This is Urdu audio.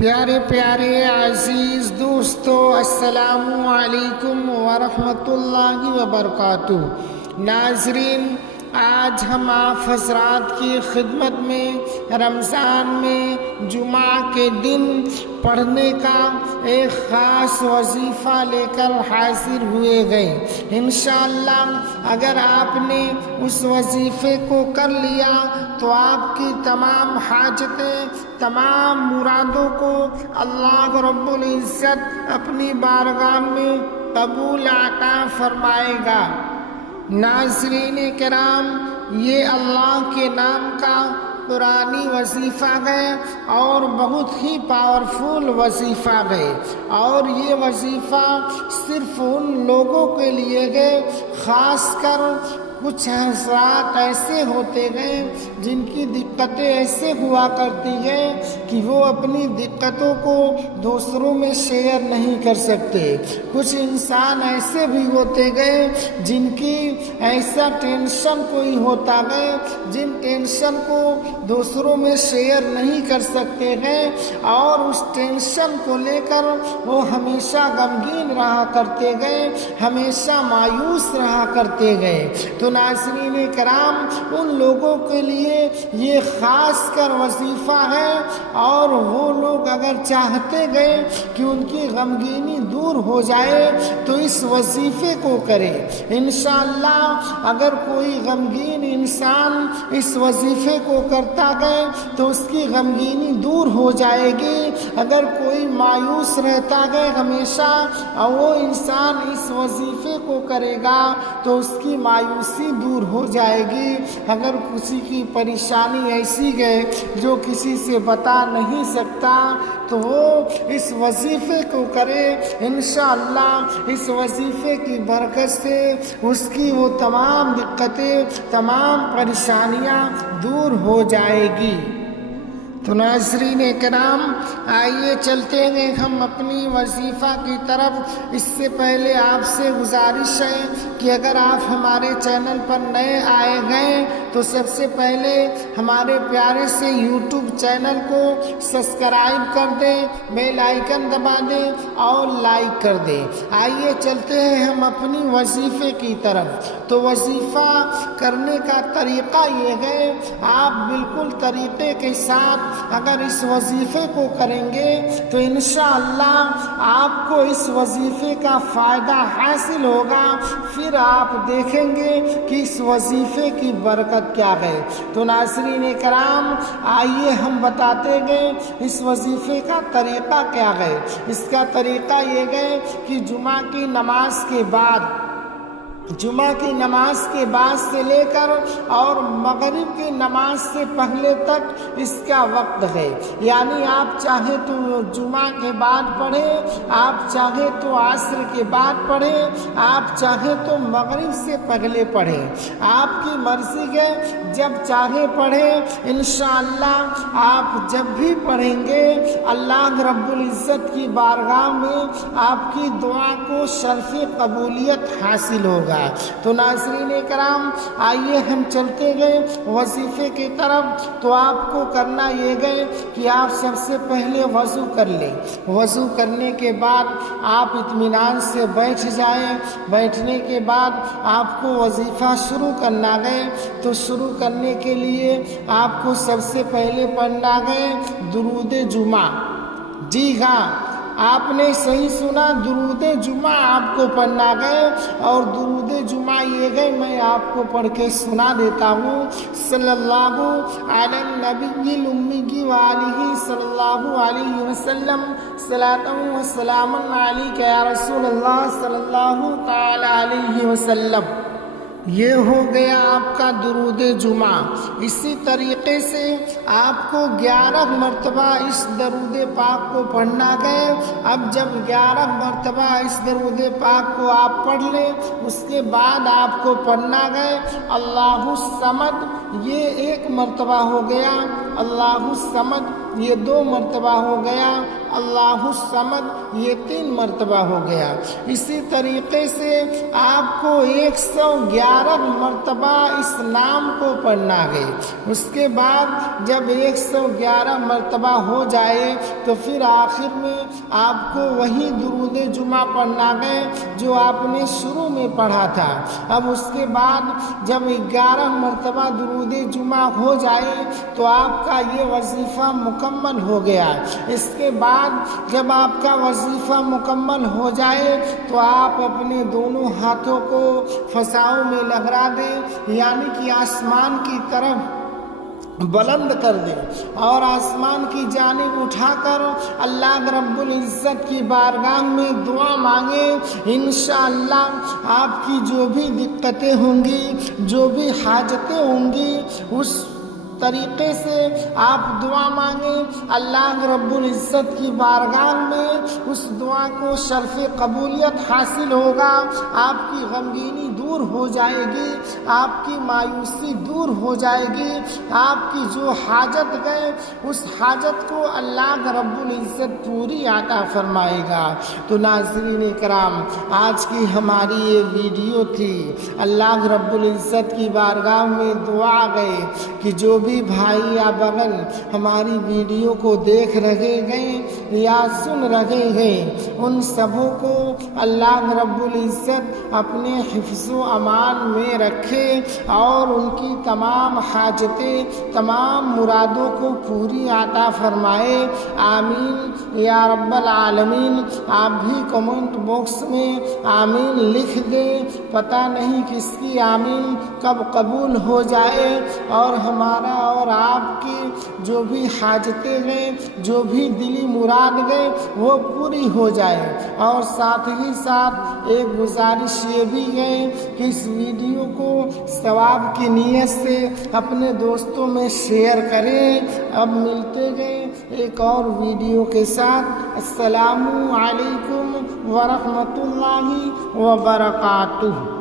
پیارے پیارے عزیز دوستو، السلام علیکم ورحمۃ اللہ وبرکاتہ۔ ناظرین، آج ہم آپ حضرات کی خدمت میں رمضان میں جمعہ کے دن پڑھنے کا ایک خاص وظیفہ لے کر حاضر ہوئے گئے۔ انشاءاللہ اگر آپ نے اس وظیفے کو کر لیا تو آپ کی تمام حاجتیں، تمام مرادوں کو اللہ رب العزت اپنی بارگاہ میں قبول عطا فرمائے گا۔ ناظرین کرام، یہ اللہ کے نام کا قرآنی وظیفہ ہے اور بہت ہی پاورفل وظیفہ ہے، اور یہ وظیفہ صرف ان لوگوں کے لیے ہے، خاص کر کچھ حضرات ایسے ہوتے ہیں جن کی دقتیں ایسے ہوا کرتی ہیں کہ وہ اپنی دقتوں کو دوسروں میں شیئر نہیں کر سکتے۔ کچھ انسان ایسے بھی ہوتے گئے جن کی ایسا ٹینشن کوئی ہوتا ہے جن ٹینشن کو دوسروں میں شیئر نہیں کر سکتے ہیں، اور اس ٹینشن کو لے کر وہ ہمیشہ غمگین رہا کرتے گئے، ہمیشہ مایوس رہا کرتے گئے۔ تو ناظرین کرام، ان لوگوں کے لیے یہ خاص کر وظیفہ ہے، اور وہ لوگ اگر چاہتے گئے کہ ان کی غمگینی دور ہو جائے تو اس وظیفے کو کرے۔ انشاءاللہ اگر کوئی غمگین انسان اس وظیفے کو کرتا گئے تو اس کی غمگینی دور ہو جائے گی۔ اگر کوئی مایوس رہتا گئے ہمیشہ اور وہ انسان اس وظیفے کو کرے گا تو اس کی مایوسی دور ہو جائے گی۔ اگر کسی کی پریشانی ایسی ہے جو کسی سے بتا نہیں سکتا تو وہ اس وظیفے کو کرے، انشاءاللہ اس وظیفے کی برکت سے اس کی وہ تمام دقتیں، تمام پریشانیاں دور ہو جائے گی۔ تو ناظرین کرام، آئیے چلتے ہیں ہم اپنی وظیفہ کی طرف۔ اس سے پہلے آپ سے گزارش ہے کہ اگر آپ ہمارے چینل پر نئے آئے ہیں تو سب سے پہلے ہمارے پیارے سے یوٹیوب چینل کو سبسکرائب کر دیں، بیل آئیکن دبا دیں اور لائک کر دیں۔ آئیے چلتے ہیں ہم اپنی وظیفے کی طرف۔ تو وظیفہ کرنے کا طریقہ یہ ہے، آپ بالکل طریقے کے ساتھ اگر اس وظیفے کو کریں گے تو انشاءاللہ آپ کو اس وظیفے کا فائدہ حاصل ہوگا۔ پھر آپ دیکھیں گے کہ اس وظیفے کی برکت کیا ہے۔ تو ناظرین کرام، آئیے ہم بتاتے گئے اس وظیفے کا طریقہ کیا ہے۔ اس کا طریقہ یہ ہے کہ جمعہ کی نماز کے بعد سے لے کر اور مغرب کی نماز سے پہلے تک اس کا وقت ہے۔ یعنی آپ چاہے تو جمعہ کے بعد پڑھیں، آپ چاہے تو عصر کے بعد پڑھیں، آپ چاہے تو مغرب سے پہلے پڑھیں، آپ کی مرضی ہے، جب چاہے پڑھیں۔ انشاءاللہ آپ جب بھی پڑھیں گے اللہ رب العزت کی بارگاہ میں آپ کی دعا کو شرف قبولیت حاصل ہوگا۔ تو ناظرین کرام، آئیے ہم چلتے گئے وظیفے کی طرف۔ تو آپ کو کرنا یہ گئے کہ آپ سب سے پہلے وضو کر لیں۔ وضو کرنے کے بعد آپ اطمینان سے بیٹھ جائیں۔ بیٹھنے کے بعد آپ کو وظیفہ شروع کرنا گئے۔ تو شروع کرنے کے لیے آپ کو سب سے پہلے پڑھنا گئے درود جمعہ۔ جی ہاں، آپ نے صحیح سنا، درود جمعہ آپ کو پڑھنا گئے، اور درود جمعہ یہ گئے میں آپ کو پڑھ کے سنا دیتا ہوں۔ صلی اللہ علی النبی الامی وآلہ صلی اللہ علیہ وسلم، صلاۃ و سلام علیک یا رسول اللہ صلی اللہ تعالی علیہ وسلم۔ یہ ہو گیا آپ کا درود جمعہ۔ اسی طریقے سے آپ کو 11 مرتبہ اس درود پاک کو پڑھنا گئے۔ اب جب 11 مرتبہ اس درود پاک کو آپ پڑھ لیں، اس کے بعد آپ کو پڑھنا گئے اللہ الصمد، یہ 1 مرتبہ ہو گیا، اللہ الصمد یہ 2 مرتبہ ہو گیا، اللہ الصمد، یہ 3 مرتبہ ہو گیا۔ اسی طریقے سے آپ کو 111 مرتبہ اس نام کو پڑھنا ہے۔ اس کے بعد جب 111 مرتبہ ہو جائے تو پھر آخر میں آپ کو وہی درود جمعہ پڑھنا ہے جو آپ نے شروع میں پڑھا تھا۔ اب اس کے بعد جب 11 مرتبہ درود جمعہ ہو جائے تو آپ کا یہ وظیفہ مکمل ہو گیا۔ اس کے بعد جب آپ کا وظیفہ مکمل ہو جائے تو آپ اپنے دونوں ہاتھوں کو فضاؤں میں لہرا دیں، یعنی کہ آسمان کی طرف بلند کر دیں اور آسمان کی جانب اٹھا کر اللہ رب العزت کی بارگاہ میں دعا مانگیں۔ انشاءاللہ آپ کی جو بھی دقتیں ہوں گی، جو بھی حاجتیں ہوں گی، اس طریقے سے آپ دعا مانگیں، اللہ رب العزت کی بارگاہ میں اس دعا کو شرف قبولیت حاصل ہوگا۔ آپ کی غمگینی دور ہو جائے گی، آپ کی مایوسی دور ہو جائے گی، آپ کی جو حاجت گئے اس حاجت کو اللہ رب العزت پوری عطا فرمائے گا۔ تو ناظرین کرام، آج کی ہماری یہ ویڈیو تھی۔ اللہ رب العزت کی بارگاہ میں دعا گئے کہ جو بھی بھائی یا بہن ہماری ویڈیو کو دیکھ رہے ہیں یا سن رہے ہیں، ان سبوں کو اللہ رب العزت اپنے حفظ و امان میں رکھے اور ان کی تمام حاجتیں، تمام مرادوں کو پوری عطا فرمائے۔ آمین یا رب العالمین۔ آپ بھی کمنٹ باکس میں آمین لکھ دیں، پتہ نہیں کس کی آمین کب قبول ہو جائے اور ہمارا اور آپ کی جو بھی حاجتیں ہیں، جو بھی دلی مراد گئے وہ پوری ہو جائے۔ اور ساتھ ہی ساتھ ایک گزارش یہ بھی ہے کہ اس ویڈیو کو ثواب کی نیت سے اپنے دوستوں میں شیئر کریں۔ اب ملتے گئے ایک اور ویڈیو کے ساتھ۔ السلام علیکم ورحمۃ اللہ وبرکاتہ۔